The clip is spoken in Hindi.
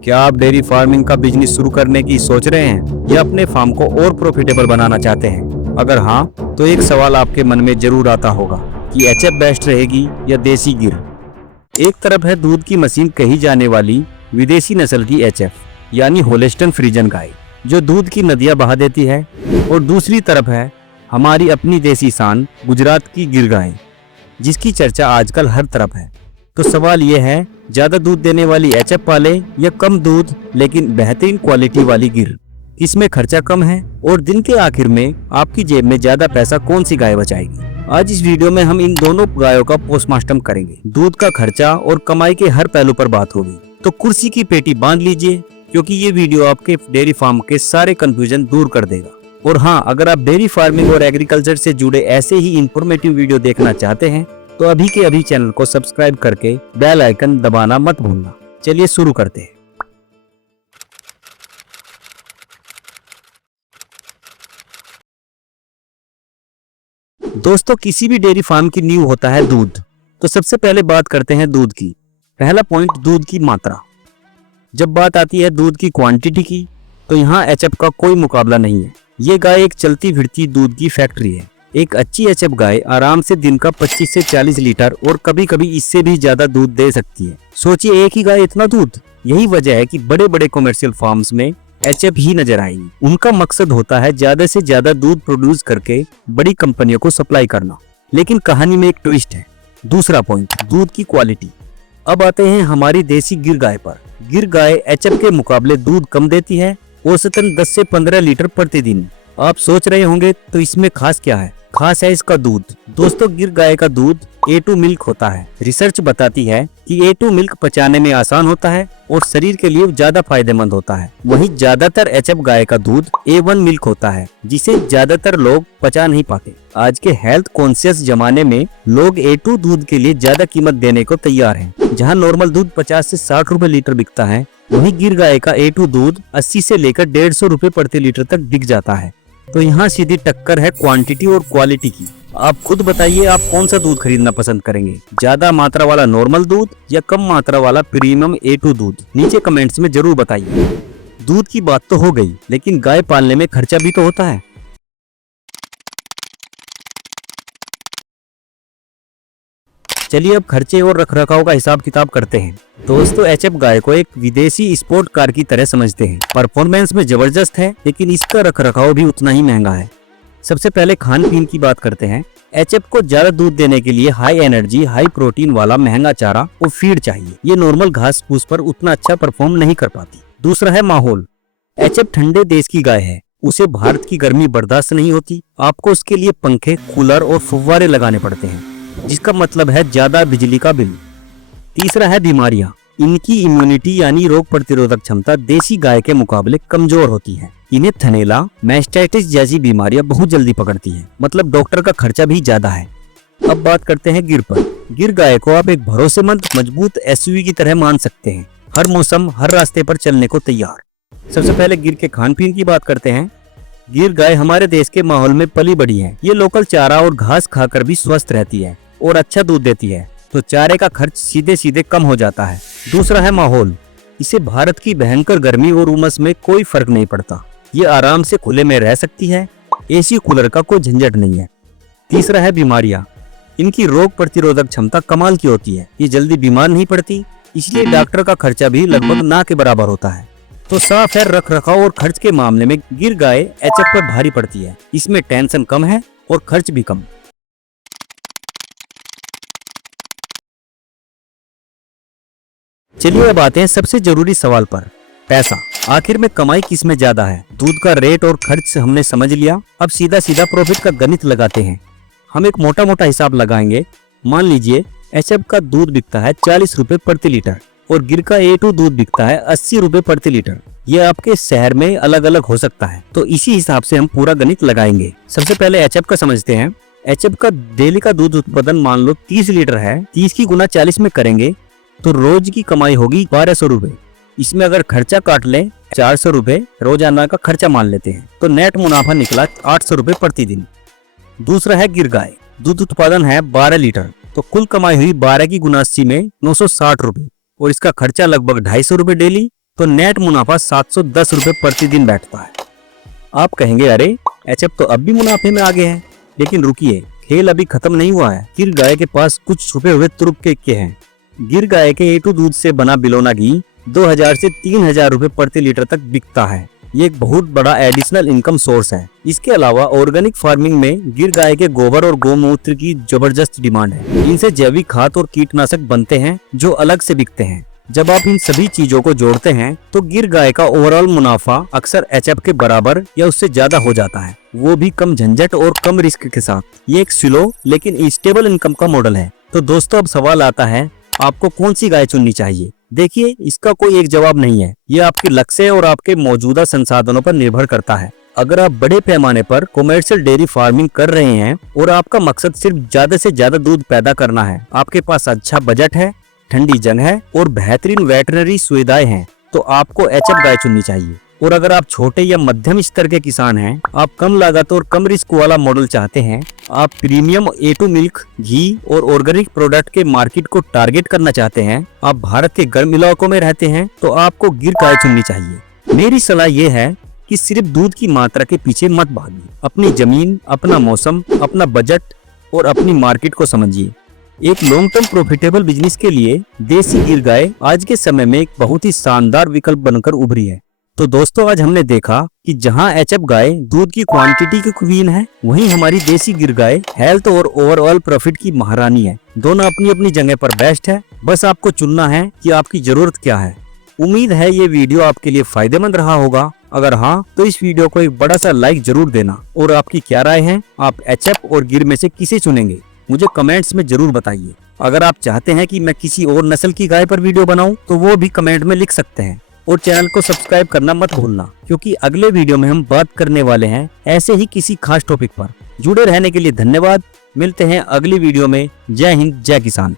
क्या आप डेयरी फार्मिंग का बिजनेस शुरू करने की सोच रहे हैं या अपने फार्म को और प्रॉफिटेबल बनाना चाहते हैं? अगर हाँ, तो एक सवाल आपके मन में जरूर आता होगा कि एचएफ बेस्ट रहेगी या देसी गिर। एक तरफ है दूध की मशीन कही जाने वाली विदेशी नस्ल की एचएफ यानी होल्स्टाइन फ्रीजन गाय जो दूध की नदियां बहा देती है, और दूसरी तरफ है हमारी अपनी देसी शान गुजरात की गिर गाय जिसकी चर्चा आजकल हर तरफ है। तो सवाल यह है, ज्यादा दूध देने वाली एचएफ पाले या कम दूध लेकिन बेहतरीन क्वालिटी वाली गिर? इसमें खर्चा कम है और दिन के आखिर में आपकी जेब में ज्यादा पैसा कौन सी गाय बचाएगी? आज इस वीडियो में हम इन दोनों गायों का पोस्टमार्टम करेंगे। दूध का खर्चा और कमाई के हर पहलू पर बात होगी। तो कुर्सी की पेटी बांध लीजिए क्योंकि ये वीडियो आपके डेयरी फार्म के सारे कंफ्यूजन दूर कर देगा। और हाँ, अगर आप डेयरी फार्मिंग और एग्रीकल्चर से जुड़े ऐसे ही इंफॉर्मेटिव वीडियो देखना चाहते हैं तो अभी के अभी चैनल को सब्सक्राइब करके बेल आइकन दबाना मत भूलना। चलिए शुरू करते हैं। दोस्तों, किसी भी डेयरी फार्म की नींव होता है दूध। तो सबसे पहले बात करते हैं दूध की। पहला पॉइंट, दूध की मात्रा। जब बात आती है दूध की क्वांटिटी की तो यहाँ एचएफ का कोई मुकाबला नहीं है। ये गाय एक चलती फिरती दूध की फैक्ट्री है। एक अच्छी एचएफ गाय आराम से दिन का 25 से 40 लीटर और कभी कभी इससे भी ज्यादा दूध दे सकती है। सोचिए, एक ही गाय इतना दूध। यही वजह है कि बड़े बड़े कमर्शियल फार्म्स में एचएफ ही नजर आएंगी। उनका मकसद होता है ज्यादा से ज्यादा दूध प्रोड्यूस करके बड़ी कंपनियों को सप्लाई करना। लेकिन कहानी में एक ट्विस्ट है। दूसरा पॉइंट, दूध की क्वालिटी। अब आते हैं हमारी देसी गिर गाय पर। गिर गाय एचएफ के मुकाबले दूध कम देती है, औसतन 10 से 15 लीटर प्रतिदिन। आप सोच रहे होंगे तो इसमें खास क्या है? खास है इसका दूध। दोस्तों, गिर गाय का दूध A2 मिल्क होता है। रिसर्च बताती है कि A2 मिल्क पचाने में आसान होता है और शरीर के लिए ज्यादा फायदेमंद होता है। वहीं ज्यादातर एचएफ गाय का दूध A1 मिल्क होता है जिसे ज्यादातर लोग पचा नहीं पाते। आज के हेल्थ कॉन्शियस जमाने में लोग A2 दूध के लिए ज्यादा कीमत देने को तैयार हैं। जहां नॉर्मल दूध 50 से 60 रुपए लीटर बिकता है, वहीं गिर गाय का A2 दूध 80 से लेकर 150 रुपए प्रति लीटर तक बिक जाता है। तो यहाँ सीधी टक्कर है क्वांटिटी और क्वालिटी की। आप खुद बताइए, आप कौन सा दूध खरीदना पसंद करेंगे? ज्यादा मात्रा वाला नॉर्मल दूध या कम मात्रा वाला प्रीमियम A2 दूध? नीचे कमेंट्स में जरूर बताइए। दूध की बात तो हो गई, लेकिन गाय पालने में खर्चा भी तो होता है। चलिए अब खर्चे और रखरखाव का हिसाब किताब करते हैं। दोस्तों, एचएफ गाय को एक विदेशी स्पोर्ट कार की तरह समझते हैं। परफॉर्मेंस में जबरदस्त है, लेकिन इसका रखरखाव भी उतना ही महंगा है। सबसे पहले खान पीन की बात करते हैं। एचएफ को ज्यादा दूध देने के लिए हाई एनर्जी हाई प्रोटीन वाला महंगा चारा और फीड चाहिए। ये नॉर्मल घास फूस पर उतना अच्छा परफॉर्म नहीं कर पाती। दूसरा है माहौल। एचएफ ठंडे देश की गाय है, उसे भारत की गर्मी बर्दाश्त नहीं होती। आपको उसके लिए पंखे, कूलर और फुव्वारे लगाने पड़ते हैं, जिसका मतलब है ज्यादा बिजली का बिल। तीसरा है बीमारियां। इनकी इम्यूनिटी यानी रोग प्रतिरोधक क्षमता देसी गाय के मुकाबले कमजोर होती है। इन्हें थनैला, मैस्टाइटिस जैसी बीमारियां बहुत जल्दी पकड़ती हैं। मतलब डॉक्टर का खर्चा भी ज्यादा है। अब बात करते हैं गिर पर। गिर गाय को आप एक भरोसेमंद मजबूत एसयूवी की तरह मान सकते हैं, हर मौसम हर रास्ते पर चलने को तैयार। सबसे पहले गिर के खान पीन की बात करते हैं। गिर गाय हमारे देश के माहौल में पली बढ़ी है। ये लोकल चारा और घास खाकर भी स्वस्थ रहती है और अच्छा दूध देती है, तो चारे का खर्च सीधे सीधे कम हो जाता है। दूसरा है माहौल। इसे भारत की भयंकर गर्मी और उमस में कोई फर्क नहीं पड़ता। ये आराम से खुले में रह सकती है, एसी कूलर का कोई झंझट नहीं है। तीसरा है बीमारियां। इनकी रोग प्रतिरोधक क्षमता कमाल की होती है। ये जल्दी बीमार नहीं पड़ती, इसलिए डॉक्टर का खर्चा भी लगभग ना के बराबर होता है। तो साफ है, रख रखाव और खर्च के मामले में गिर गाय एचएफ पर भारी पड़ती है। इसमें टेंशन कम है और खर्च भी कम। चलिए अब आते हैं सबसे जरूरी सवाल पर, पैसा। आखिर में कमाई किस में ज्यादा है? दूध का रेट और खर्च हमने समझ लिया। अब सीधा सीधा प्रॉफिट का गणित लगाते हैं। हम एक मोटा मोटा हिसाब लगाएंगे। मान लीजिए एचएफ का दूध बिकता है 40 रुपए प्रति लीटर और गिर का A2 दूध बिकता है 80 रुपए प्रति लीटर। ये आपके शहर में अलग अलग हो सकता है, तो इसी हिसाब से हम पूरा गणित लगाएंगे। सबसे पहले एचएफ का समझते हैं। एचएफ का डेली का दूध उत्पादन मान लो 30 लीटर है। 30 की गुना 40 में करेंगे तो रोज की कमाई होगी 1200 रुपए। इसमें अगर खर्चा काट लें 400 रुपए रोजाना का खर्चा मान लेते हैं, तो नेट मुनाफा निकला 800 रुपए प्रतिदिन। दूसरा है गिर गाय। दूध उत्पादन है 12 लीटर, तो कुल कमाई हुई 12 की गुना 80 में 960 रुपए और इसका खर्चा लगभग 250 रुपए डेली, तो नेट मुनाफा 710 रुपए प्रतिदिन बैठता है। आप कहेंगे अरे एचएफ तो अब भी मुनाफे में आगे है, लेकिन रुकिए, खेल अभी खत्म नहीं हुआ है। गिर गाय के पास कुछ छुपे हुए तुरुप के हैं। गिर गाय के A2 दूध से बना बिलोना घी 2000 से 3000 रुपए प्रति लीटर तक बिकता है। ये एक बहुत बड़ा एडिशनल इनकम सोर्स है। इसके अलावा ऑर्गेनिक फार्मिंग में गिर गाय के गोबर और गौमूत्र की जबरदस्त डिमांड है। इनसे जैविक खाद और कीटनाशक बनते हैं जो अलग से बिकते हैं। जब आप इन सभी चीजों को जोड़ते हैं तो गिर गाय का ओवरऑल मुनाफा अक्सर एचएफ के बराबर या उससे ज्यादा हो जाता है, वो भी कम झंझट और कम रिस्क के साथ। ये एक स्लो लेकिन स्टेबल इनकम का मॉडल है। तो दोस्तों अब सवाल आता है, आपको कौन सी गाय चुननी चाहिए? देखिए, इसका कोई एक जवाब नहीं है। ये आपके लक्ष्य और आपके मौजूदा संसाधनों पर निर्भर करता है। अगर आप बड़े पैमाने पर कमर्शियल डेयरी फार्मिंग कर रहे हैं और आपका मकसद सिर्फ ज्यादा से ज्यादा दूध पैदा करना है, आपके पास अच्छा बजट है, ठंडी जगह है और बेहतरीन वेटरनरी सुविधाएं हैं, तो आपको एचएफ गाय चुननी चाहिए। और अगर आप छोटे या मध्यम स्तर के किसान हैं, आप कम लागत और कम रिस्क वाला मॉडल चाहते हैं, आप प्रीमियम A2 मिल्क, घी और ऑर्गेनिक प्रोडक्ट के मार्केट को टारगेट करना चाहते हैं, आप भारत के गर्म इलाकों में रहते हैं, तो आपको गिर गाय चुननी चाहिए। मेरी सलाह ये है कि सिर्फ दूध की मात्रा के पीछे मत भागिए। अपनी जमीन, अपना मौसम, अपना बजट और अपनी मार्केट को समझिए। एक लॉन्ग टर्म प्रॉफिटेबल बिजनेस के लिए देसी गिर गाय आज के समय में एक बहुत ही शानदार विकल्प बनकर उभरी है। तो दोस्तों आज हमने देखा कि जहां एचएफ गाय दूध की क्वांटिटी की क्वीन है, वहीं हमारी देसी गिर गाय हेल्थ और ओवरऑल प्रॉफिट की महारानी है। दोनों अपनी अपनी जगह पर बेस्ट है, बस आपको चुनना है कि आपकी जरूरत क्या है। उम्मीद है ये वीडियो आपके लिए फायदेमंद रहा होगा। अगर हाँ तो इस वीडियो को एक बड़ा सा लाइक जरूर देना। और आपकी क्या राय है, आप एचएफ और गिर में से किसे चुनेंगे, मुझे कमेंट्स में जरूर बताइए। अगर आप चाहते हैं कि मैं किसी और नस्ल की गाय पर वीडियो बनाऊं तो वो भी कमेंट में लिख सकते हैं। और चैनल को सब्सक्राइब करना मत भूलना, क्योंकि अगले वीडियो में हम बात करने वाले हैं ऐसे ही किसी खास टॉपिक पर। जुड़े रहने के लिए धन्यवाद। मिलते हैं अगली वीडियो में। जय हिंद, जय किसान।